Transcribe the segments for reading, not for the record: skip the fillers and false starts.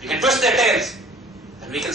We can twist their tails and we can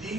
3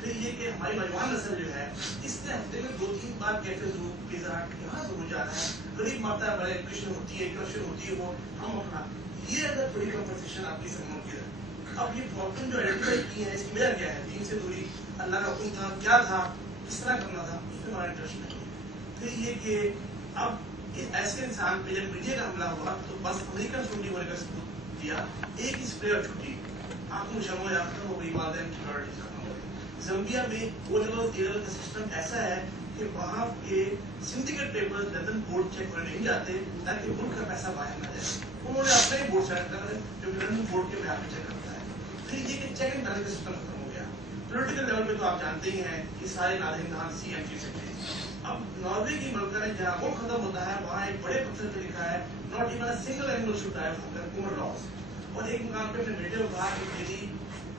پھر یہ کہ ہماری نوجوان نسل جو ہے اس نے ہفتے میں 2-3 بار کیفے ضرور پیزا ہٹ یہاں ضرور جانا ہے. غریب ماتا بڑے ایجوکیشن ہوتی ہے کرپشن ہوتی ہے وہ ہم اپنا یہ اگر تھوڑی کمپنسیشن آپ کی سے ممکن ہے. اب یہ پرابلم جو آئیڈینٹیفائی کی ہے اس کی وجہ کیا ہے؟ دین سے دوری, اللہ کا حکم تھا, کیا تھا, کس طرح کرنا تھا, اس میں ہمارا انٹرسٹ نہیں ہے. پھر یہ کہ اب ایسے انسان پہ جب میڈیا کا حملہ ہوا تو بس امریکن چھٹی ہونے کا ثبوت دیا, ایک اسپریئر چھٹی آپ کو شرم یافتہ ہو گئی, والدین کی پرائرٹیز ختم ہو گئی. زمبیا میں او لیول اے لیول کا سسٹم ایسا ہے کہ وہاں کے syndicate paper London board check کرنے نہیں جاتے تاکہ ملک کا پیسہ باہر نہ جائے. انہوں نے اپنا ہی بورڈ سیٹ کر رہے جو کہ لندن بورڈ کے بیان میں چیک کرتا ہے. پھر یہ کہ چیک اینڈ بیلنس کا سسٹم ختم ہو گیا. پولیٹیکل لیول پہ تو آپ جانتے ہی ہیں کہ سارے ناظرین سی ایم چیف سیکرٹری. اب ناروے کی ملکہ نے جہاں ملک ختم ہوتا ہے وہاں ایک بڑے پتھر پہ لکھا ہے not even a single animal should dye from consumer laws. اور ایک مقام پہ اپنے بیٹے کو کہا کہ میری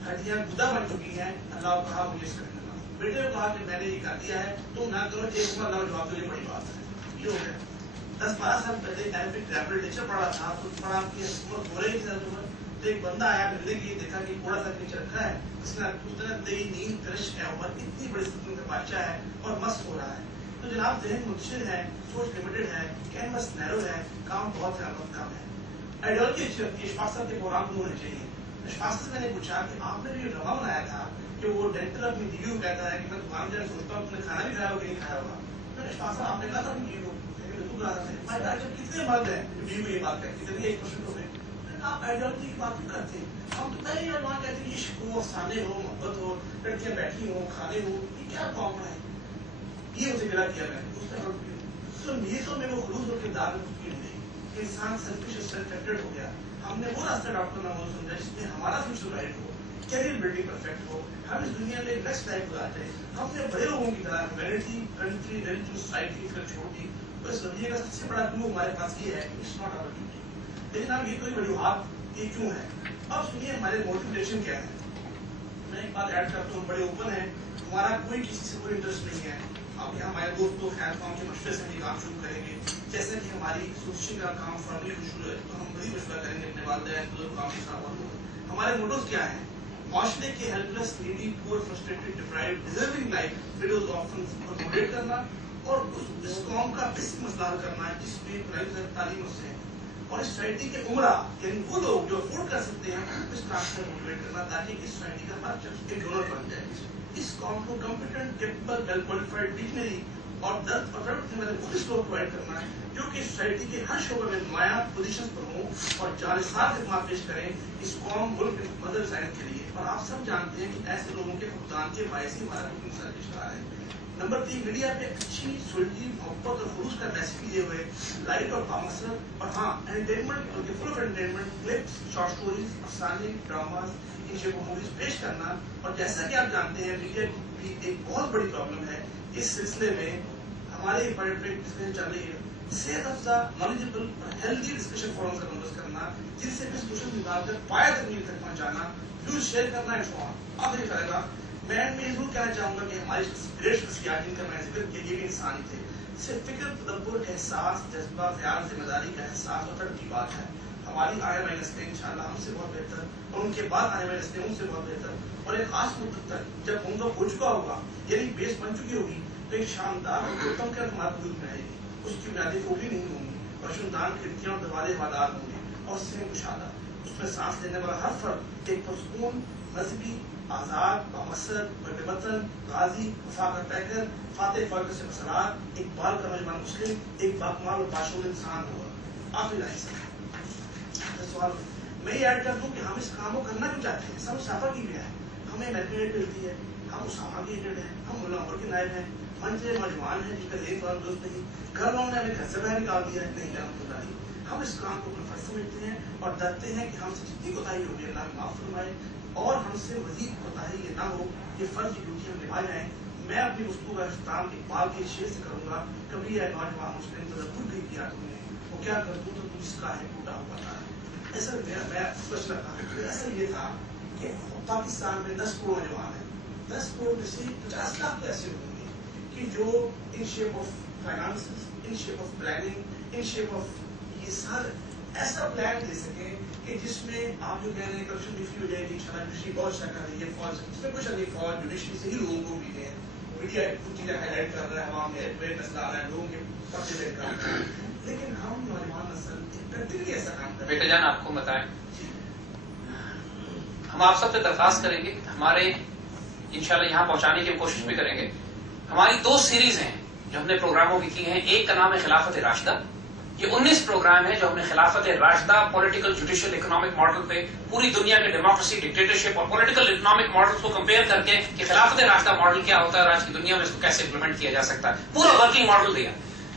ہڈیاں گدا بن چکی ہیں, اللہ کو کہا مجھے اس کا کرنا. بیٹے کو کہا کہ میں نے یہ کر دیا ہے تم نہ کرو, ایک اللہ کا جواب دو, یہ بڑی بات ہے. یہ ہو گیا. 10-12 سال پہلے عربک ٹیچر پڑھا تھا تو پڑھا کہ حکومت ہو رہی تھی تو ایک بندہ آیا ملنے کے لیے, دیکھا کہ کوڑا سا نیچے رکھا ہے, اس نے تیری نیند کرش ہے اوپر, اتنی بڑی سکون کا بادشاہ ہے اور مست ہو رہا ہے. تو جناب ذہن منتشر ہے, سوچ لمیٹڈ ہے, کینوس نیرو ہے, کام بہت ہے, بہت کام ہے. آئیڈیالوجی اچھی ہوتی ہے. اشفاق صاحب کے پروگرام کو ہونے چاہیے. اشفاق سے میں نے پوچھا کہ آپ نے جو یہ ڈرامہ بنایا تھا کہ وہ ڈینٹل اپنی بیوی کو کہتا ہے کہ میں دکان جانے سوچتا ہوں تم نے کھانا بھی کھایا ہوگا کہ نہیں کھایا ہوگا. اشفاق صاحب آپ نے کہا تھا اپنی بیوی کو کتنے مرد ہیں بیوی کو یہ بات کرتی ہے 1% ہو گئے. آپ آئیڈیالوجی کی بات کیوں کرتے ہیں؟ ہم تو پہلے وہاں کہتے ہیں عشق ہو, افسانے ہو, محبت ہو, لڑکیاں بیٹھی ہوں, کھانے ہو, یہ کیا معاملہ ہے؟ یہ اسے گلا کیا میں نے اس میں تو نیتوں میں وہ خلوص اور کردار میں کچھ نہیں. انسان سیلفش اور سیلف سینٹرڈ ہو گیا. ہم نے وہ راستہ ڈاکٹر کرنا وہ سمجھا جس میں ہمارا فیوچر برائٹ ہو, کیریئر بلڈنگ پرفیکٹ ہو, ہم اس دنیا میں نیکسٹ لائف گزارتے ہیں. ہم نے بڑے لوگوں کی طرح ہیومینٹی, کنٹری, ریلیجن, سوسائٹی پھر چھوڑ دی. تو اس نتیجے کا سب سے بڑا کلو ہمارے پاس یہ ہے کہ اٹس ناٹ آور ڈیوٹی. لیکن اب یہ کوئی وجوہات یہ کیوں ہے؟ اب سنیے ہمارے موٹیویشن کیا ہے. میں ایک بات ایڈ کرتا ہوں, بڑے اوپن ہیں, ہمارا کوئی کسی سے کوئی انٹرسٹ نہیں ہے. اب یہاں ہمارے دوست تو خیر فارم کے مشورے سے بھی کام شروع کریں گے. جیسے کہ ہماری ایسوسیشن کا کام فارملی شروع ہے تو ہم بڑی مشورہ کریں گے اپنے والدین بزرگ کام کے ساتھ. ہمارے موٹوز کیا ہیں؟ معاشرے کے ہیلپ لیس, نیڈی, پور, frustrated, deprived, deserving life videos often کو موٹیویٹ کرنا اور اس قوم کا بیسک مسئلہ حل کرنا ہے جس میں پرائیویٹ تعلیم اس سے, اور اس سوسائٹی کے عمرہ یعنی وہ لوگ جو افورڈ کر سکتے ہیں اس طرح سے موٹیویٹ کرنا تاکہ اس سوسائٹی کا ہر شخص ایک ڈونر بن جائے. اس قوم کو competent, capable, well qualified dictionary اور درد اور اس کو پرووائڈ کرنا ہے جو کہ سوسائٹی کے ہر شعبے میں نمایاں پوزیشن پر ہوں اور جانسار خدمات پیش کریں اس قوم ملک مدر سائنس کے لیے. اور آپ سب جانتے ہیں کہ ایسے لوگوں کے فقدان کے باعث ہی ہمارا مسئلہ پیش آ رہا ہے. نمبر 3, میڈیا پہ اچھی سلجی, محبت اور خلوص کا میسج دیے ہوئے, لائٹ اور بامثل اور ہاں انٹرٹینمنٹ اور full of entertainment, clips, short stories, افسانے, dramas, in shape of movies پیش کرنا. اور جیسا کہ آپ جانتے ہیں میڈیا بھی ایک بہت بڑی پرابلم ہے. اس سلسلے میں ہمارے بڑے ڈسکشن چل رہی ہے, صحت افزا, نالجبل اور ہیلدی ڈسکشن فورمز کا بندوبست کرنا جن سے اس سوشل نکال کر پایا تکمیل تک پہنچانا, ویوز شیئر کرنا اینڈ سو آن. آخری فائدہ میں یہ ضرور کہنا چاہوں گا کہ ہماری گریٹ شخصیات جن کا میں ذکر کیا یہ بھی انسان ہی تھے. صرف فکر, تدبر, احساس, جذبہ, خیال, ذمہ داری کا احساس اور تڑپ کی بات ہے. ہماری آنے والی نسلیں انشاءاللہ ہم سے بہت بہتر اور ان کے بعد آنے والی نسلیں ان سے بہت بہتر اور ایک خاص مدت تک جب ان کا ہو چکا ہوگا یعنی بیس بن چکی ہوگی تو ایک شاندار اتم کر ہمارے وجود میں آئے گی. اس کی بنیادیں پھوٹی نہیں ہوں گی, روشندان کھڑکیاں اور دروازے ہوادار ہوں گے اور سین کشادہ. اس میں سانس لینے والا ہر فرد ایک پرسکون, مذہبی, آزاد, بامقصد, بے وطن, غازی, وفاقت پیکر, فاتح فوج سے مسرات, اقبال کا نوجوان مسلم, ایک باکمال اور باشعور انسان ہوگا. آخری لائن سوال میں یہ ایڈ کر دوں کہ ہم اس کام کو کرنا کیوں چاہتے ہیں. سب سافر کی بھی ہے, ہمیں میکنیٹ ملتی ہے, ہم اسامہ کی ایجنٹ ہیں, ہم مولا عمر کے نائب ہیں, منچے نوجوان ہیں جن کا ایک بار دوست نہیں, گھر والوں نے ہمیں گھر سے باہر نکال دیا ہے, نہیں جانتے نہیں. ہم اس کام کو اپنا فرض سمجھتے ہیں اور ڈرتے ہیں کہ ہم سے جتنی کوتاہی ہوگی اللہ معاف فرمائے اور ہم سے مزید کوتاہی یہ نہ ہو. یہ فرض کی ڈیوٹی ہم نبھا جائیں. میں اپنی گفتگو کا اختتام اقبال کے شعر سے کروں گا. کبھی یہ نوجوان مسلم تدبر بھی کیا تم نے, وہ کیا کر دوں تو جس کا ہے ٹوٹا ہوا تھا. ایسا میں سوچ رہا تھا ایسا یہ تھا کہ پاکستان میں 10 کروڑ نوجوان ہیں, 10 کروڑ میں سے 50 لاکھ تو ایسے ہوں گے کہ جو ان shape of finance, in shape of planning, in shape of یہ سارے ایسا پلان دے سکیں کہ جس میں آپ جو کہہ رہے ہیں کرپشن بھی فری ہو جائے گی، انشاءاللہ جوڈیشری بہت اچھا کر رہی ہے، فوج اس میں کچھ نہیں، فوج جوڈیشری سے ہی لوگوں کو بھی دیں، میڈیا کچھ چیزیں ہائی لائٹ کر رہا ہے، عوام میں اویئرنیس لا رہا ہے، لوگوں کے قبضے کر رہا ہے، لیکن ہم نوجوان نسل پریکٹیکلی ایسا کام کر رہے ہیں۔ بیٹا جان آپ کو بتائیں، ہم آپ سب سے درخواست کریں گے کہ ہمارے انشاءاللہ یہاں پہنچانے کی ہم کوشش بھی کریں گے۔ ہماری 2 سیریز ہیں جو ہم نے پروگراموں کی ہیں، ایک کا نام ہے خلافت راشدہ، یہ 19 پروگرام ہے جو ہم نے خلافت راشدہ پولیٹیکل جوڈیشل اکنامک ماڈل پہ پوری دنیا کے ڈیموکریسی، ڈکٹیٹرشپ اور پولیٹیکل اکنامک ماڈل کو کمپیئر کر کے کہ خلافت راشدہ ماڈل کیا ہوتا ہے اور آج کی دنیا میں اس کو کیسے امپلیمنٹ کیا جا سکتا ہے، پورا ورکنگ ماڈل دیا۔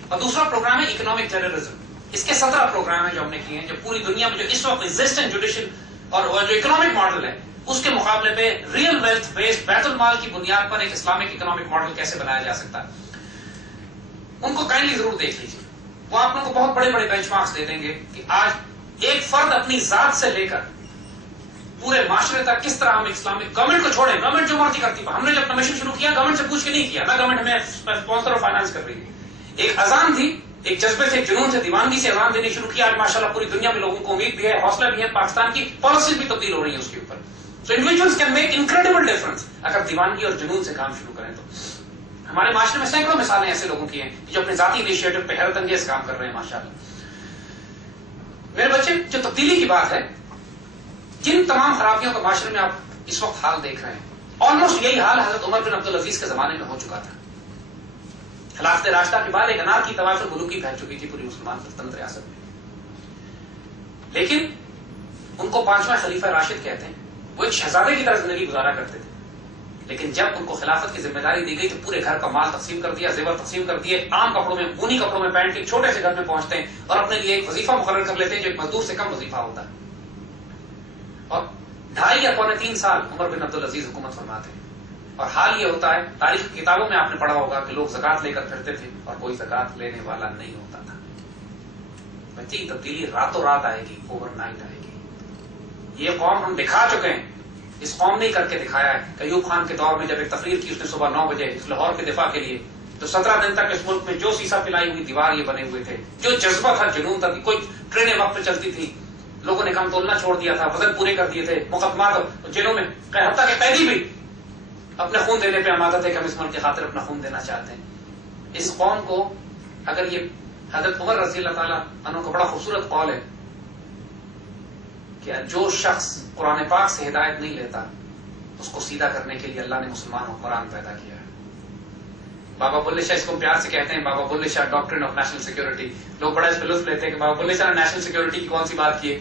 اور دوسرا پروگرام ہے اکنامک ٹیررزم، اس کے 17 پروگرام ہیں جو ہم نے کیے ہیں، جو پوری دنیا میں جو اس وقت ایگزسٹنگ جوڈیشل اور جو اکنامک ماڈل ہے اس کے مقابلے پہ ریئل ویلتھ بیسڈ بیت المال کی بنیاد پر ایک اسلامک اکنامک ماڈل کیسے بنایا جا سکتا ہے، ان کو کائنڈلی ضرور دیکھ لیجیے۔ وہ آپ لوگوں کو بہت بڑے بڑے بینچ مارکس دے دیں گے کہ آج ایک فرد اپنی ذات سے لے کر پورے معاشرے تک کس طرح ہم اسلامک گورنمنٹ کو چھوڑیں، گورنمنٹ جو مرضی کرتی ہے۔ ہم نے جب کمیشن شروع کیا گورنمنٹ سے پوچھ کے نہیں کیا، نہ گورنمنٹ ہمیں اسپانسر اور فائنانس کر رہی ہے، ایک اذان تھی، ایک جذبے سے، ایک جنون سے، دیوانگی سے اذان دینی شروع کیا۔ آج ماشاءاللہ پوری دنیا میں لوگوں کو امید بھی ہے، حوصلہ بھی ہے، پاکستان کی پالیسی بھی تبدیل ہو رہی ہے اس کے اوپر۔ So individuals can make incredible difference اگر دیوانگی اور جنون سے کام شروع کریں تو۔ ہمارے معاشرے میں سینکڑوں مثالیں ایسے لوگوں کی ہیں جو اپنے ذاتی انیشیٹو پہ حیرت انگیز کام کر رہے ہیں ماشاءاللہ۔ میرے بچے، جو تبدیلی کی بات ہے، جن تمام خرابیوں کا معاشرے میں آپ اس وقت حال دیکھ رہے ہیں، آلموسٹ یہی حال حضرت عمر بن عبدالعزیز کے زمانے میں ہو چکا تھا۔ خلافت راشدہ کے بعد ایک انار کی طوائف ملوکی پھیل چکی تھی پوری مسلمان سلطنت ریاست میں، لیکن ان کو 5واں خلیفہ راشد کہتے ہیں۔ وہ ایک شہزادے کی طرح زندگی گزارا کرتے تھے، لیکن جب ان کو خلافت کی ذمہ داری دی گئی تو پورے گھر کا مال تقسیم کر دیا، زیور تقسیم کر دیے، عام کپڑوں میں، اونی کپڑوں میں پہن کے چھوٹے سے گھر میں پہنچتے ہیں اور اپنے لیے ایک وظیفہ مقرر کر لیتے ہیں جو ایک مزدور سے کم وظیفہ ہوتا ہے، اور 2.5 یا 3 سال عمر بن عبدالعزیز حکومت فرماتے ہیں۔ اور حال یہ ہوتا ہے، تاریخ کی کتابوں میں آپ نے پڑھا ہوگا کہ لوگ زکات لے کر پھرتے تھے اور کوئی زکات لینے والا نہیں ہوتا تھا۔ بچے، یہ تبدیلی راتوں رات آئے گی، اوور نائٹ آئے گی۔ یہ قوم ہم دکھا چکے ہیں، اس قوم نے کر کے دکھایا ہے کہ ایوب خان کے دور میں جب ایک تقریر کی اس نے صبح 9 بجے لاہور کے دفاع کے لیے، تو 17 دن تک اس ملک میں جو سیسا پلائی ہوئی دیوار یہ بنے ہوئے تھے، جو جذبہ تھا، جنون تھا، کوئی ٹرینیں وقت پہ چلتی تھی، لوگوں نے کم تولنا چھوڑ دیا تھا، وزن پورے کر دیے تھے، مقدمات جیلوں میں، حتیٰ کہ قیدی بھی اپنے خون دینے پہ آمادہ تھے کہ ہم اس ملک کی خاطر اپنا خون دینا چاہتے ہیں۔ اس قوم کو اگر یہ حضرت عمر رضی اللہ تعالیٰ عنہ کا بڑا خوبصورت قول ہے کہ جو شخص قرآن پاک سے ہدایت نہیں لیتا اس کو سیدھا کرنے کے لیے اللہ نے مسلمان حکمران پیدا کیا ہے۔ بابا بلے شاہ اس کو پیار سے کہتے ہیں بابا بلے شاہ ڈاکٹرن آف نیشنل سیکورٹی۔ لوگ بڑا اس پہ لطف لیتے ہیں کہ بابا بلے شاہ نے نیشنل سیکورٹی کی کون سی بات کی ہے۔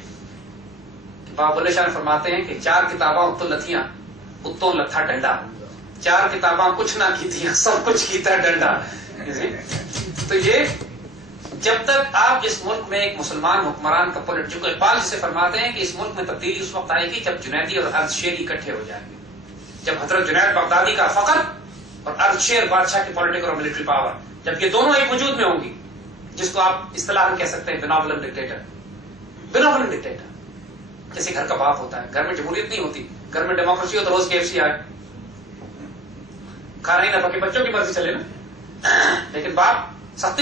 بابا بلے شاہ فرماتے ہیں کہ 4 کتاباں اتو لتھیاں اتوں لتھا ڈنڈا، 4 کتاباں کچھ نہ کی تھیں، سب کچھ کیتا ڈنڈا۔ تو یہ جب تک آپ اس ملک میں ایک مسلمان حکمران کا جو اقبال جسے فرماتے ہیں کہ اس ملک میں تبدیلی اس وقت آئے گی جب جنیدی اور ارض شیری اکٹھے ہو جائیں گے، جب حضرت جنید بغدادی کا فخر اور ارض شیر بادشاہ کی پولیٹیکل اور ملٹری پاور، جب یہ دونوں ایک وجود میں ہوں گی، جس کو آپ اصطلاحاً کہہ سکتے ہیں بینوولنٹ ڈکٹیٹر۔ بینوولنٹ ڈکٹیٹر جیسے گھر کا باپ ہوتا ہے، گھر میں جمہوریت نہیں ہوتی، گھر میں ڈیموکریسی ہو تو روز KFC آئے، کھا رہی نہ پکے، بچوں کی مرضی چلے نا، لیکن باپ سختی